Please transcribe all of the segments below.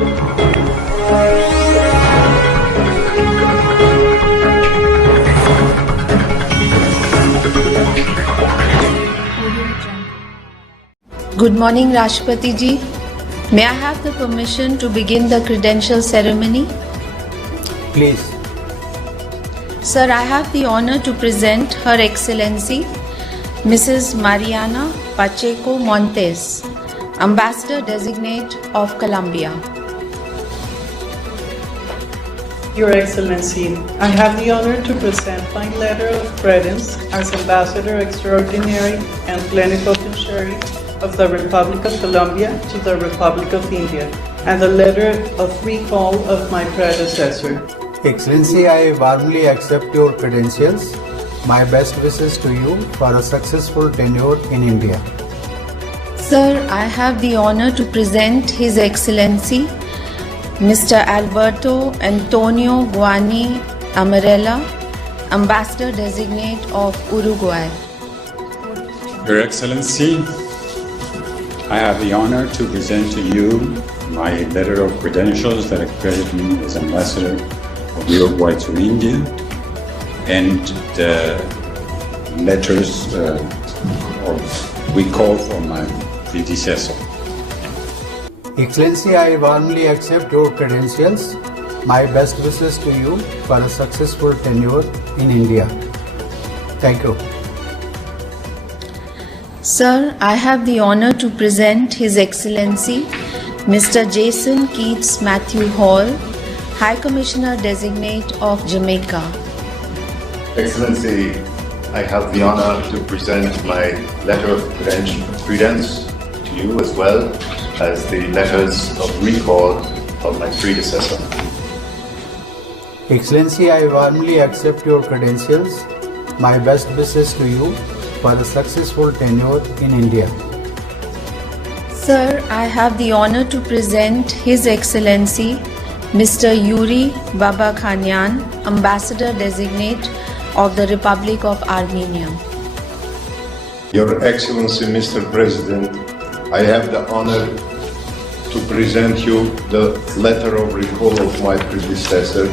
Good morning, Rashtrapati ji. May I have the permission to begin the credential ceremony? Please. Sir, I have the honor to present Her Excellency Mrs. Mariana Pacheco Montes, Ambassador Designate of Colombia. Your Excellency, I have the honor to present my letter of credence as Ambassador Extraordinary and Plenipotentiary of the Republic of Colombia to the Republic of India, and the letter of recall of my predecessor. Excellency, I warmly accept your credentials. My best wishes to you for a successful tenure in India. Sir, I have the honor to present His Excellency Mr. Alberto Antonio Guani Amarella, Ambassador Designate of Uruguay. Your Excellency, I have the honor to present to you my letter of credentials that accredit me as Ambassador of Uruguay to India, and the letters of recall from my predecessor. Excellency, I warmly accept your credentials. My best wishes to you for a successful tenure in India. Thank you. Sir, I have the honor to present His Excellency Mr. Jason Keats Matthew Hall, High Commissioner Designate of Jamaica. Excellency, I have the honor to present my letter of credence to you as well as the letters of recall of my predecessor. Excellency, I warmly accept your credentials. My best wishes to you for a successful tenure in India. Sir, I have the honor to present His Excellency Mr. Yuri Babakhanyan, Ambassador Designate of the Republic of Armenia. Your Excellency, Mr. President, I have the honor to present you the letter of recall of my predecessor,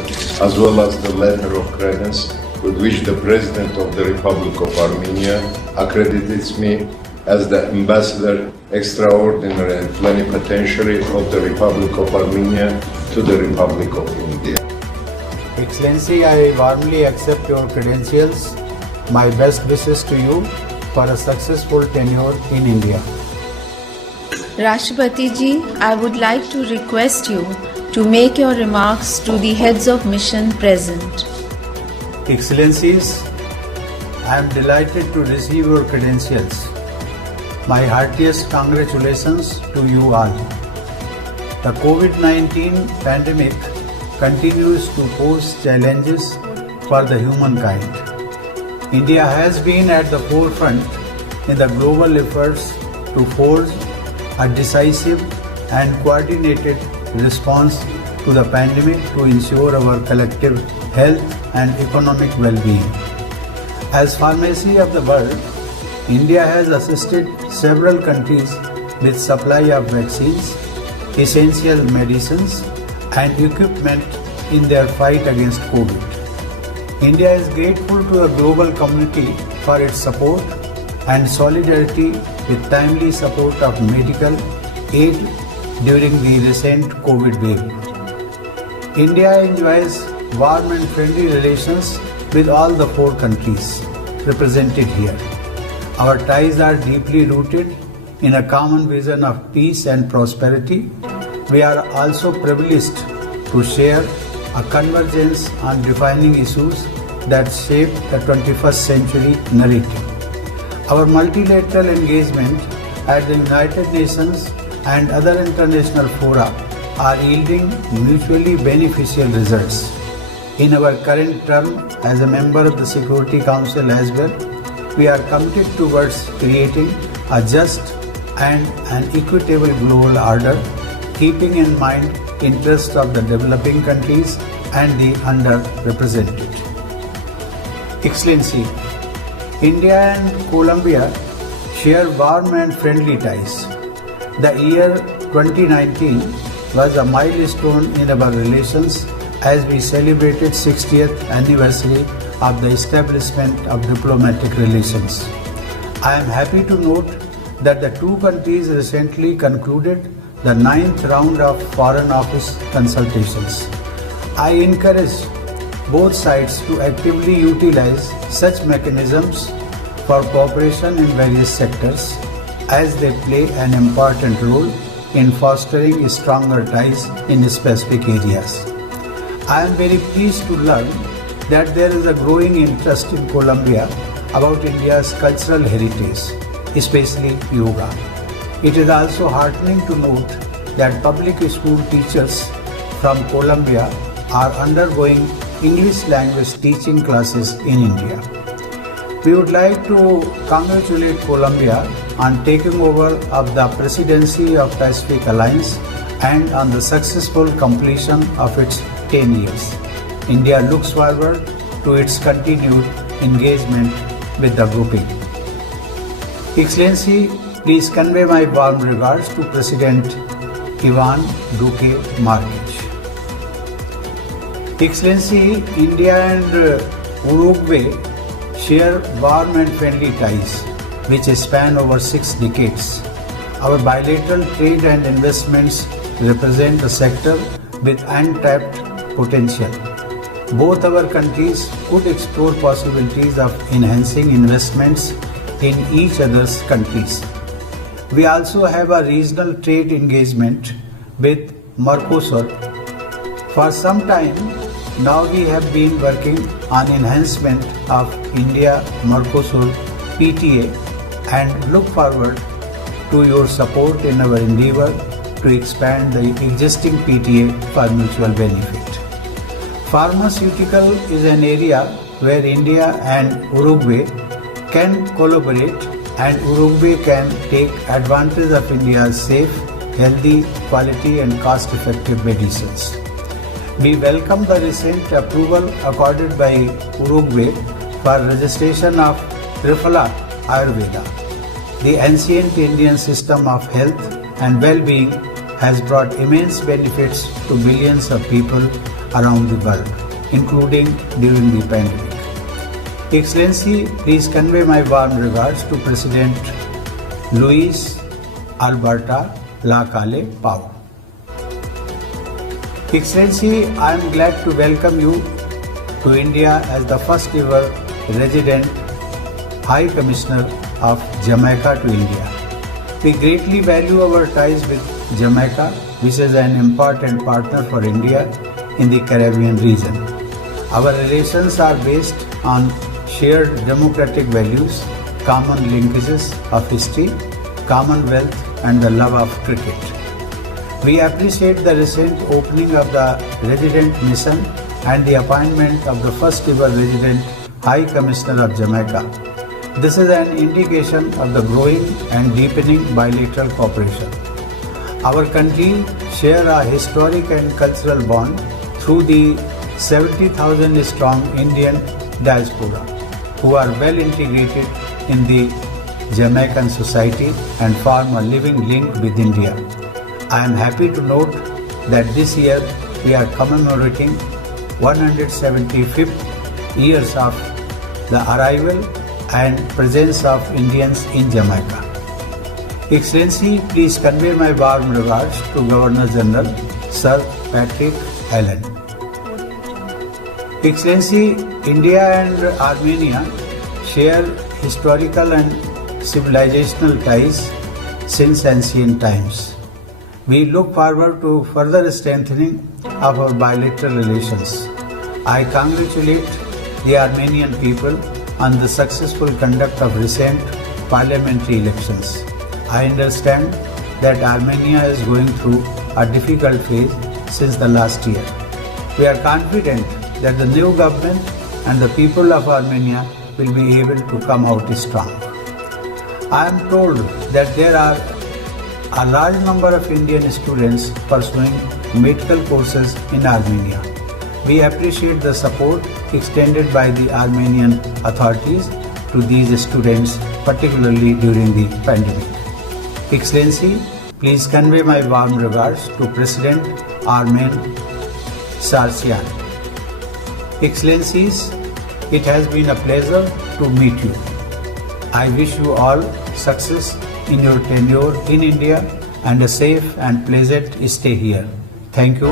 as well as the letter of credence with which the President of the Republic of Armenia accredits me as the Ambassador Extraordinary and Plenipotentiary of the Republic of Armenia to the Republic of India. Excellency, I warmly accept your credentials. My best wishes to you for a successful tenure in India. Rashtrapati ji, I would like to request you to make your remarks to the heads of mission present. Excellencies, I am delighted to receive your credentials. My heartiest congratulations to you all. The COVID-19 pandemic continues to pose challenges for the humankind. India has been at the forefront in the global efforts to forge a decisive and coordinated response to the pandemic to ensure our collective health and economic well-being. As pharmacy of the world, India has assisted several countries with supply of vaccines, essential medicines, and equipment in their fight against COVID. India is grateful to the global community for its support and solidarity with timely support of medical aid during the recent COVID wave. India enjoys warm and friendly relations with all the 4 countries represented here. Our ties are deeply rooted in a common vision of peace and prosperity. We are also privileged to share a convergence on defining issues that shape the 21st century narrative. Our multilateral engagement at the United Nations and other international fora are yielding mutually beneficial results. In our current term as a member of the Security Council as well, we are committed towards creating a just and an equitable global order, keeping in mind interests of the developing countries and the underrepresented. Excellency, India and Colombia share warm and friendly ties. The year 2019 was a milestone in our relations as we celebrated 60th anniversary of the establishment of diplomatic relations. I am happy to note that the two countries recently concluded the 9th round of Foreign Office consultations. I encourage both sides to actively utilize such mechanisms for cooperation in various sectors as they play an important role in fostering stronger ties in specific areas. I am very pleased to learn that there is a growing interest in Colombia about India's cultural heritage, especially yoga. It is also heartening to note that public school teachers from Colombia are undergoing English language teaching classes in India. We would like to congratulate Colombia on taking over of the presidency of Pacific Alliance and on the successful completion of its 10 years. India looks forward to its continued engagement with the grouping. Excellency, please convey my warm regards to President Ivan Duque Marques. Excellency, India and Uruguay share warm and friendly ties which span over 6 decades. Our bilateral trade and investments represent a sector with untapped potential. Both our countries could explore possibilities of enhancing investments in each other's countries. We also have a regional trade engagement with Mercosur. For some time now we have been working on enhancement of India-Mercosur PTA and look forward to your support in our endeavor to expand the existing PTA for mutual benefit. Pharmaceutical is an area where India and Uruguay can collaborate and Uruguay can take advantage of India's safe, healthy, quality and cost-effective medicines. We welcome the recent approval accorded by Uruguay for registration of Triphala Ayurveda. The ancient Indian system of health and well-being has brought immense benefits to billions of people around the world, including during the pandemic. Excellency, please convey my warm regards to President Luis Alberto Lacalle Pou. Excellency, I am glad to welcome you to India as the first ever resident High Commissioner of Jamaica to India. We greatly value our ties with Jamaica, which is an important partner for India in the Caribbean region. Our relations are based on shared democratic values, common linkages of history, commonwealth and the love of cricket. We appreciate the recent opening of the resident mission and the appointment of the first ever resident High Commissioner of Jamaica. This is an indication of the growing and deepening bilateral cooperation. Our countries share a historic and cultural bond through the 70,000 strong Indian diaspora who are well integrated in the Jamaican society and form a living link with India. I am happy to note that this year we are commemorating 175th years of the arrival and presence of Indians in Jamaica. Excellency, please convey my warm regards to Governor General Sir Patrick Allen. Excellency, India and Armenia share historical and civilizational ties since ancient times. We look forward to further strengthening of our bilateral relations. I congratulate the Armenian people on the successful conduct of recent parliamentary elections. I understand that Armenia is going through a difficult phase since the last year. We are confident that the new government and the people of Armenia will be able to come out strong. I am told that there are a large number of Indian students pursuing medical courses in Armenia. We appreciate the support extended by the Armenian authorities to these students, particularly during the pandemic. Excellency, Please convey my warm regards to President Armen Sarsian. Excellencies, it has been a pleasure to meet you. I wish you all success in your tenure in India and a safe and pleasant stay here. Thank you.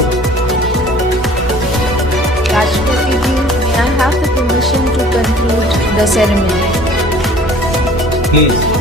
Rashtrapati ji, may I have the permission to conclude the ceremony? Please.